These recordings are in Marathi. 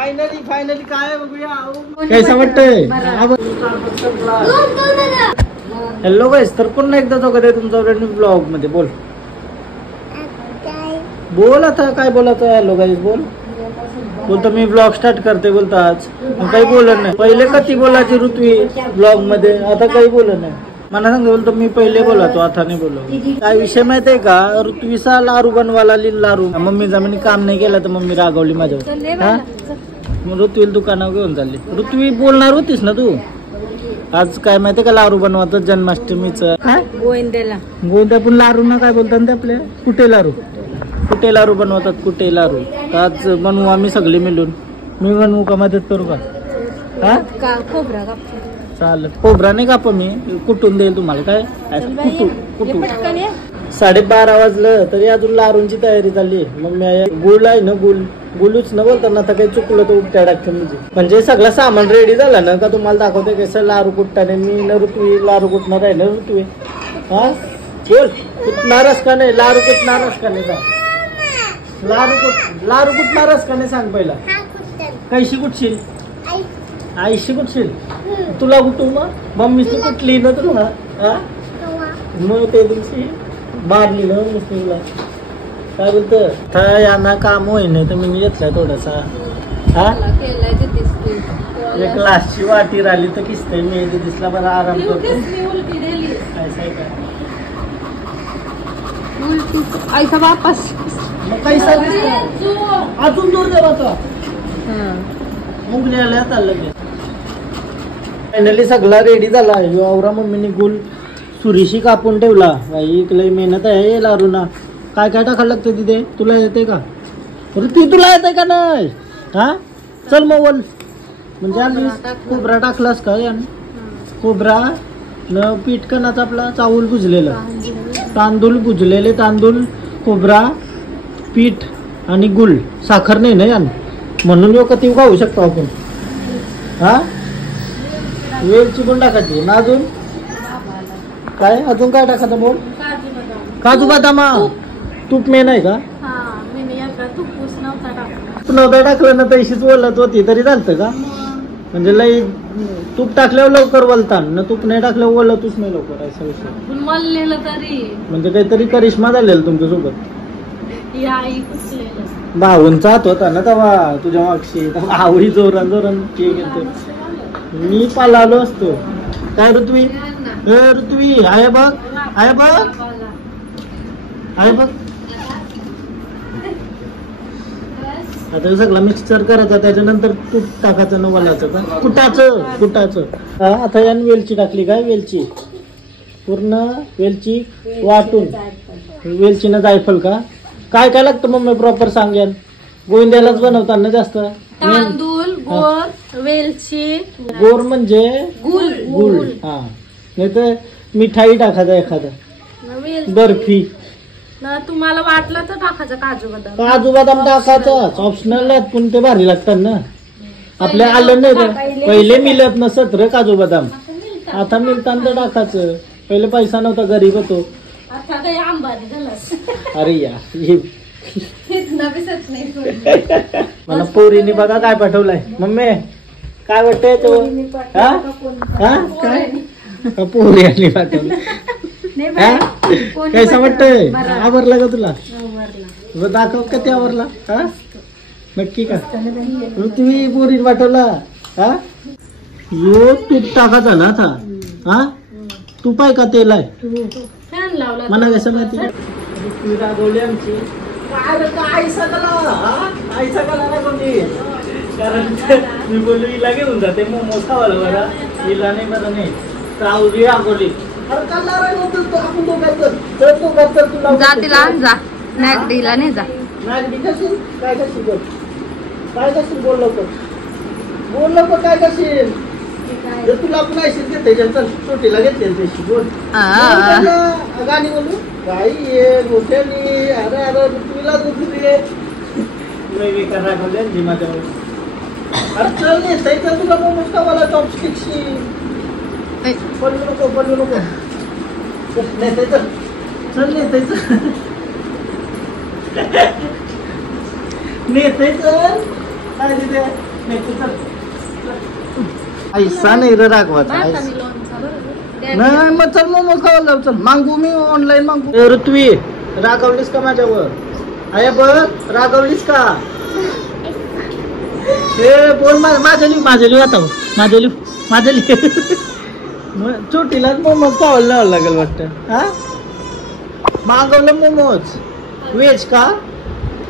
फायनली काय बघूया. कैसा वाटतंय. हॅलो गाईस, तर पुन्हा एकदा स्वागत आहे तुमचं ब्लॉग मध्ये. बोल आता काय बोलत. हॅलो गाईस बोल. बोलतो मी ब्लॉग स्टार्ट करते बोलतो आज. काही बोलत नाही. पहिले कधी बोलायची ऋत्वी ब्लॉग मध्ये, आता काही बोलत नाही. मला सांग बोलतो मी पहिले बोलतो आता नाही बोलतो. काय विषय माहितीये का, ऋत्वीचा लारू बनवायला लारू मम्मीचा म्हणे काम नाही केला तर मम्मी रागवली माझ्यावर. हा ऋत्वीला दुकानावर घेऊन चालली. ऋत्वी बोलणार होतीस ना तू. आज काय माहितीये का लारू बनवतात जन्माष्टमीचं. काय गोंद्या पण लारू ना काय बोलतात ते आपले कुठे लारू बनवतात. कुठे लारू आज बनवू आम्ही सगळे मिळून. मी बनवू का मदत करू का. हा चालेल. खोबरा नाही काप मी कुठून देईल तुम्हाला. काय कुठून 12:30 वाजलं तरी अजून लारूंची तयारी झाली. मग मी गुळ आहे ना गुलूच न बोलताना आता काही चुकलं तर उपट्या टाकतो. म्हणजे सगळं सामान रेडी झालं ना का तुम्हाला दाखवते कसं लारू कुठताने. मी न ऋत्वी लारू कुठणार आहे ना ऋत्वी. हा बोल कुठणारच का नाही. लारू कुठणारच का नाही. लारू कुठणारच का नाही सांग पहिला. कैशी कुठशील. आईशी कुठशील. तुला कुठू मग मम्मीशी कुठली ना तुला. मग ते दिवशी मारली ना मुस्लिमला. काय बोलत यांना काम होई नाही तर मी घेतलाय थोडासा. हा एक ग्लासची वाटी राहिली तर किसते मी दिसला बरा आराम करतो. ऐसा वापस मग कैसा अजून दूर देवाचा मुगले आल्या चाललं. फायनली सगळा रेडी झाला. आवरा मम्मीने गुल सुरीशी कापून ठेवला. बाई लई मेहनत आहे लारूना. काय काय टाकायला लागतं तिथे. तुला येते का ती. तुला येते का नाही. हा चल मग बोल. म्हणजे आम्ही खोबरा टाकलास का. खोबरा न पीठ कणाचा आपला चावल भुजलेला तांदूळ तांदूळ खोबरा पीठ आणि गुळ. साखर नाही ना यान म्हणून यो कधी खाऊ शकतो आपण. हा वेलची पण टाकायची ना. अजून काय अजून काय टाकायचं बोल. काजू बदाम तूप मेन आहे का. नव्हता टाकलं ना तशीच बोलत होती तरी चालतं का. म्हणजे लई तूप टाकल्यावर लवकर बोलता ना. तूप नाही टाकल्यावर बोलतच नाही लवकर. असा विषय म्हणजे काहीतरी करिश्मा झालेला तुमच्यासोबत. भाऊंचा हात होता ना तेव्हा तुझ्या मागशी. आवडी जोरान मी पालालो असतो. काय ऋत्वी आहे बघ आता सगळं मिक्सर करायचा. त्याच्यानंतर तूप टाकायचं नवलाचं का कुटाचं. आता यान वेलची टाकली. काय वेलची पूर्ण वेलची वाटून वेलचीनं जायफळ का काय काय लागतं मम्मी प्रॉपर सांगेल. गोविंद्यालाच बनवताना जास्त तांदूळ गोड वेलची. गोड म्हणजे गुळ. हा नाही तर मिठाई टाकायचा एखादा बर्फी. तुम्हाला वाटलं तर टाकायचं काजू बदाम टाकायचं ऑप्शनल आहेत पण ते भारी लागतात ना. आपल्या आलं नाही पहिले मिळत नसत रे काजू बदाम. आता मिळताना तर टाकायचं. पहिले पैसा नव्हता गरीब होतो. अरे या मला पोरीने बघा काय पाठवलाय. मम्मी काय वाटतंय तो. काय पोरी आली पाठवलं. कैसा वाटतंय. आवरला का तुला. दाखव का ते आवरला. हा नक्की का ऋत्वी पोरीने पाठवला. हा यो तूप टाकायचा ना आता. हा तूप आहे का तेल आहे मला कसं माहिती. ऋत्वी रागवली आमची. कारण मी बोललो हिला घेऊन जाते मोमोज खावायला बघा. हिला नाही बरं नाही राहुली रागवली. बोल लवकर काय करशील. तुला पण ऐशील त्याच्या छोटीला घेतले त्याशी बोल. गाणी बोलू काही मोठ्यानी. अरे तुला रागवली माझ्यावर. चल नेसायचं तुला मोमोज खावायला चॉपस्टिकशी. पडू नको नेसायचं. चल नेसायचं नेसायचं काय तिथे ऐसा नाही रे रागवाचा बांधा मी लोणचं बरं. द्या नाही मग चल मोमोज खावा जाऊ चल मागू मी ऑनलाईन मागू ऋत्वी रागवलीस का माझ्यावर आया बघ रागवलीस का हे बोल माझ्या लिव आता माझ्या लिव छोटीलाच मोमोज खावायला न्यावं लागेल वाटतं हा मागवलं मोमोज व्हेज का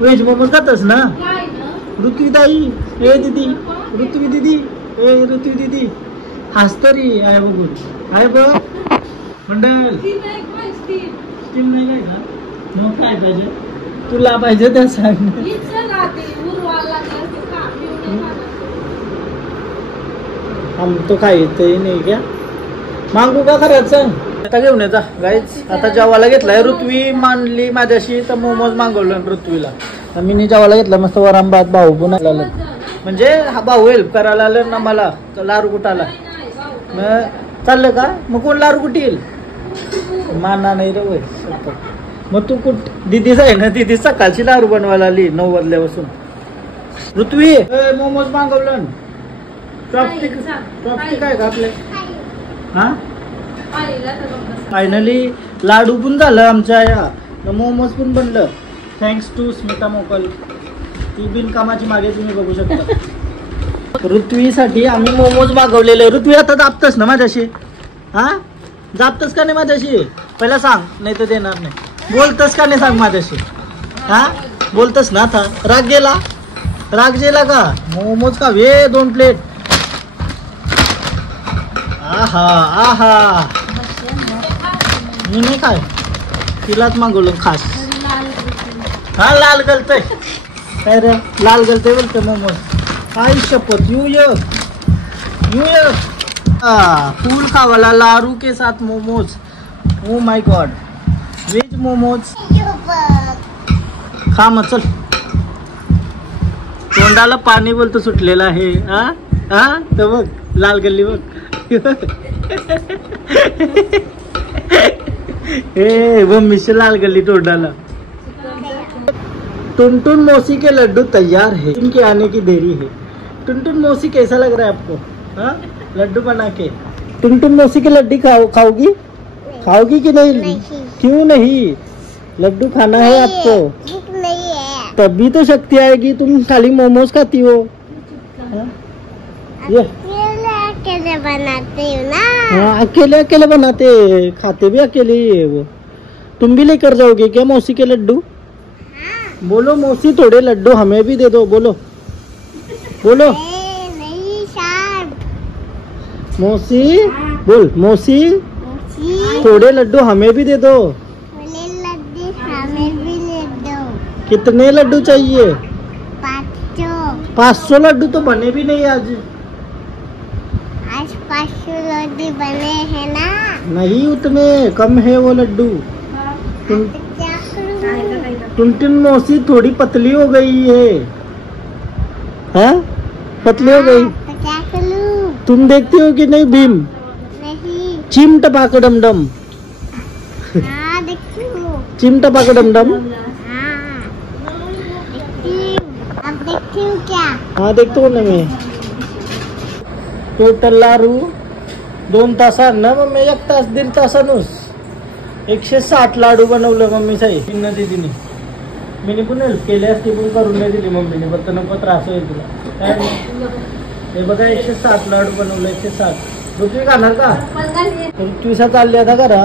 व्हेज मोमोज खातस ना काय ना? ऋत्वी ताई ए दीदी ऋत्वी दीदी ए ऋत्वी दीदी हास तरी आहे बघून आहे बघ मंडल ती नाही काय स्टील. स्टीम नाही काय का मग काय पाहिजे तुला पाहिजे त्या सांग हीच राहते, उरवायला लागलं की का? पिऊ नाही खात. तो काय येतही नाही क्या मागू का करायचं आता घेऊन येता गाईच आता जेवायला घेतलाय ऋत्वी मानली माझ्याशी तर मोमोज मागवलं ऋत्वीला तर मी जेवायला घेतलं मस्त वराम भात भाऊ पण आला म्हणजे हा भाऊ हेल्प करायला आलं ना मला लारू कुठाला मग चाललं का मग कोण लारू कुठे येईल माना नाही रे वय मग तू कुठ दिदीच आहे ना दिदी सकाळची लारू बनवायला आली 9 वाजल्यापासून ऋत्वी मोमोज मागवलं चॉपस्टिक आहे का आपले हा आईला तर बघ कसं. फायनली लाडू पण झालं आमच्या या मोमोज पण बनलं थँक्स टू स्मिता मोकल ती बिनकामाची मागे तुम्ही बघू शकता ऋत्वीसाठी आम्ही मोमोज मागवलेले ऋत्वी आता दाबतस ना माझ्याशी हा दाबतस का नाही माझ्याशी पहिला सांग नाही तर देणार नाही बोलतस का नाही सांग माझ्याशी हा बोलतस ना आता राग गेला का मोमोज का वे 2 प्लेट आहा आहा मी नाही काय तिलाच मागवलं खास हा लाल गलतय काय रे लाल गलतय बोलते मोमोज आई शपथ यू ये फूल खावाला लारू के साथ momos oh my god veg momos खा मग चल तोंडाला पाणी बोलतो सुटलेलं आहे हा हा तर बघ लाल गल्ली बघ ए मम्मी लाल गली तोड़ाला टुनटुन मौसी के लड्डू तैयार है इनके आने की देरी है टुनटुन मौसी कैसा लग रहा है आपको हाँ लड्डू बना के टुनटुन मौसी के लड्डू खाओगी कि नहीं क्यों नहीं लड्डू खाना है आपको नहीं है तभी तो शक्ति आएगी तुम खाली मोमोज खाती हो हाँ? ये अकेले बनाते हो ना हाँ अकेले बनाते खाते भी अकेले ही है वो तुम भी लेकर जाओगे क्या मौसी के लड्डू बोलो मौसी थोड़े लड्डू हमें भी दे दो बोलो नहीं शाम मौसी बोल मौसी थोड़े लड्डू हमें भी दे दो लड्डू हमें भी ले दो कितने लड्डू चाहिए 500 लड्डू तो बने भी नहीं आज 500 लड्डू बने हैं ना नहीं उतने कम है वो लड्डू तो क्या करूं टुनटुन मौसी थोड़ी पतली हो गई है हाँ पतली हो गई तो क्या करूं तुम देखती हो कि नहीं भीम नहीं चिम टपाक डम डम हाँ देखती हूँ चिम टपाक डम डम हाँ देखती हूँ अब देखती हूँ क्या हाँ देखतो ना मी टोटल लारू 2 तासात ना मग मी 1 तास 1.5 तासानुस 160 लाडू बनवलं मम्मी साई पिन्न दिदीने मी पण हेल्प केली असती पण करून नाही दिली मम्मीने फक्त नको त्रास होईल तुला काय नाही. हे बघा 160 लाडू बनवलं 160 ऋत्वी खाणार का ऋत्वीसा चालली आता करा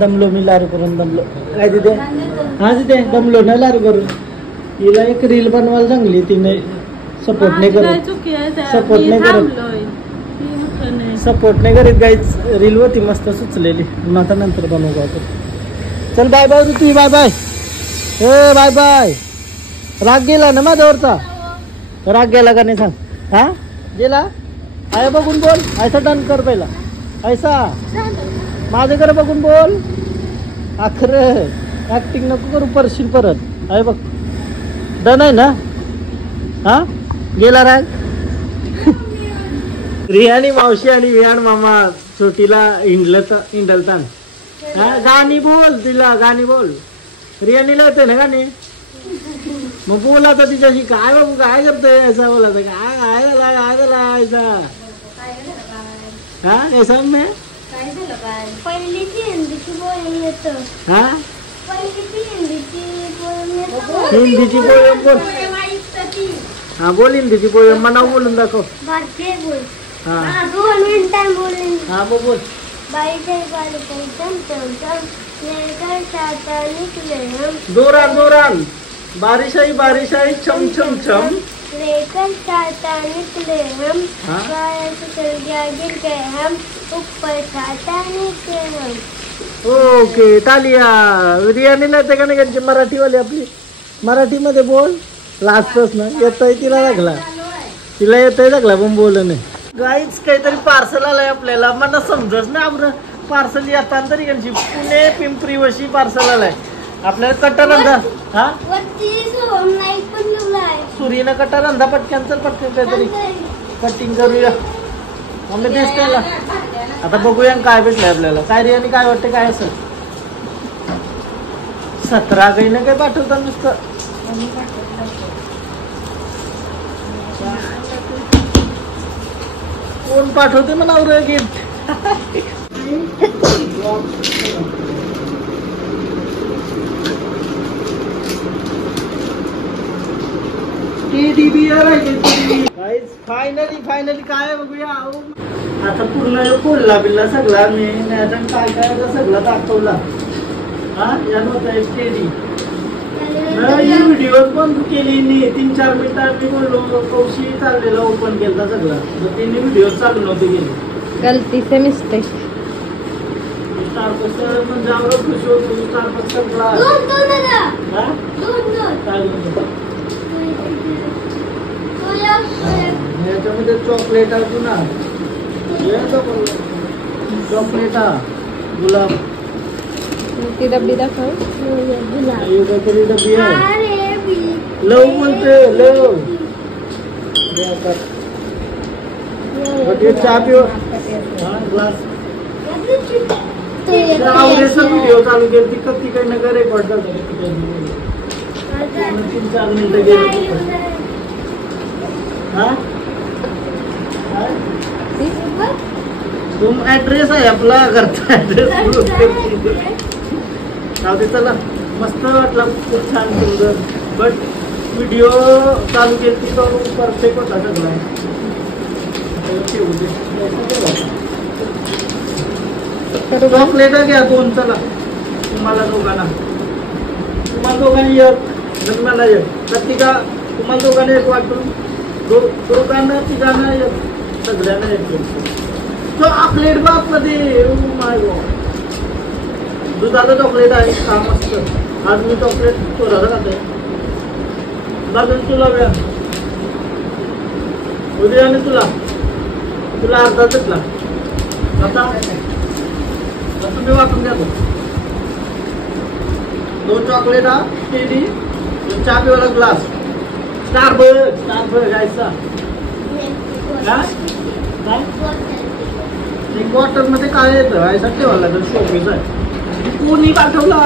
दमलो मी लारू करून दमलो काय तिथे हा तिथे दमलो ना लारू करून तिला एक रील बनवायला सांगली तिने सपोर्ट नाही करत सपोर्ट नाही करत सपोर्ट नाही करीत गाईच रील होती मस्त सुचलेली मग आता नंतर बनवू आपण चल बाय बाय ऋतू बाय बाय ए बाय बाय राग गेला ना माझ्यावरचा राग गेला का नाही सांग हा गेला आय बघून बोल ऐसा डन कर पहिला ऐसा माझ्याकडे बघून बोल आखर ऍक्टिंग नको करू परशील परत आहे बघ डन आहे ना हा गेला राग रियानी मावशी आणि विहान मामा छोटीला इंडलतान गाणी बोल तिला गाणी बोल रियानीला येते ना गाणी मग बोल आता तिच्याशी. काय बाबू काय करतोय ऐसा बोला काय काय झाला काय झाला ऐसा हा ऐसा मी पहिलीची हिंदीची बोलणी येतं. हा पहिलीची हिंदीची बोलणी येतं. हिंदीची पोयम बोल. हा बोल हिंदीची पोयम मनाव बोलून दाखव. भारतीय बोल. हा 2 मिनिटां बोलून. हा बोल. बाई चम चम चम लेकर चाचा निकले हम. जोरान जोरान. बारिश आई छम छम छम. लेकर चाचा निकले हम. हाँ? बारिश चल गया गिर गए हम. ऊपर चाचा निकले हम. ओके तालिया. रियानीला येते का नाही मराठीवाली आपली मराठीमध्ये बोल. लास्टच ना येतंय तिला लागला. तिला येतंय लागला पण बोल नाही. गाईच काहीतरी पार्सल आलंय आपल्याला. मला समजच ना आपलं पार्सल येताना तरी यांची पुणे पिंपरी वशी पार्सल आलाय आपल्याला. कट्टा रंधा हा वरती सोहम नाईक पण लिहिलाय. सुरीनं कट्टा रंधा पटक्यान चल पटकन काहीतरी कटिंग करूया. मग दिसतंय आता बघूया काय भेटलंय आपल्याला. काय रियानी काय वाटतं काय असेल. 17 गाईनं काय पाठवतात नुसतं. कोण पाठवते म्हणा गिफ्ट. फायनली काय बघूया. आता पूर्ण खोलला बिल्ला सगळा मी काय काय सगळा दाखवला. हा या नव्हता एक टेडी व्हिडिओ बंद केली 3-4 मिनिटांनी बोललो. कौशी चाललेला ओपन केला सगळा. तिने व्हिडिओ चालू नव्हते गेले. गलती से मिस्टेक. स्टारबक्स पण जावं खुश होतो. स्टारबक्स सगळा हा काय याच्यामध्ये चॉकलेट अजून चॉकलेट गुलाब. ती डब्बी दाखव. काहीतरी डबी आहे. लव बोलते लव. चहा पिऊ हा ग्लास. आवडेचा व्हिडिओ चालू केली ती कधी काही नका रेकॉर्ड करतो. 3-4 मिनिटं गेली. हा तुम ऍड्रेस आहे आपला घरचा ऍड्रेस. चला मस्त वाटला खूप छान सुंदर. बट व्हिडिओ चालू केली तो परफेक्ट होता सगळा. चॉकलेट घ्या 2 चला. तुम्हाला दोघांनी एक मला एक प्रत्येका तुम्हाला दोघांनी एक वाटून दोघांना तिघांना एक सगळ्यांना एक चॉकलेट बाप मध्ये. माय गॉड दुधाचं चॉकलेट आहे का मस्त. आज मी चॉकलेट चोराला खाते. बाजून तुला वेळ उद्या आणि तुला अर्धा घेतला. आता तुम्ही वाटून घ्या. 2 चॉकलेट हा टेडी. चहा पिवाला ग्लास. स्टारबक्स घ्यायचा. क्वार्टर मध्ये काय येतं ऐसा ठेवायला तर शोपीस आहे. कोणी पाठवला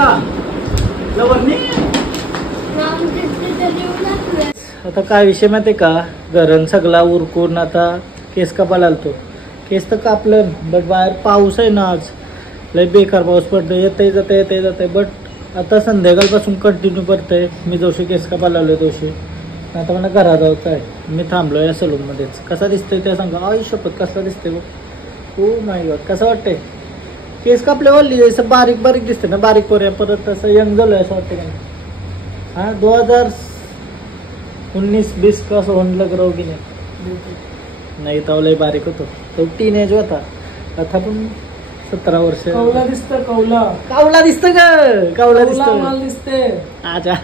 आता काय विषय माहिती का. गरण सगळा उरकून आता केस कापायला आलतो. केस तर कापलं बट बाहेर पाऊस आहे ना. आज लय बेकार पाऊस पडतोय. येते जाते बट आता संध्याकाळपासून कंटिन्यू पडतंय. मी जोशी केस कापायला आलोय जोशी. आता मला घरात जायचं आहे. मी थांबलो या सलून मध्येच. कसा दिसतोय त्या सांगा. आई शपथ कसला दिसतोय बघ. हो माय गॉड कसं वाटतंय. केस कापले वाढली जसं बारीक दिसते ना. बारीक पोऱ्या परत तसं यंग झालोय असं वाटतं का. हा 2019-20 का असं होऊन लग रहो की नाही. तो लय बारीक होतो. तो टीनेज होता. आता पण 17 वर्ष. कौला दिसतं कावला दिसतं ग. कावला माल दिसते. अच्छा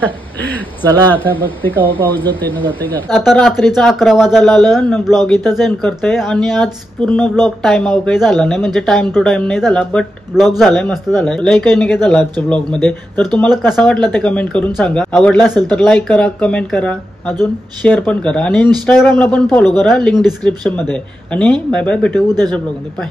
चला आता बघते केव्हा पाऊस जाते ना जाते का. आता रात्रीचा 11 वाजायला आलं. ब्लॉग इथंच एंड करते. आणि आज पूर्ण ब्लॉग टाइम आव काही झाला नाही. म्हणजे टाइम टू टाइम नाही झाला. बट ब्लॉग झालाय मस्त झालाय. लय काही नाही काही झालं आजच्या ब्लॉग मध्ये. तर तुम्हाला कसा वाटला ते कमेंट करून सांगा. आवडला असेल तर लाईक करा कमेंट करा अजून शेअर पण करा. आणि इंस्टाग्रामला पण फॉलो करा. लिंक डिस्क्रिप्शन मध्ये. आणि बाय बाय भेटू उद्याच्या ब्लॉग मध्ये. बाय.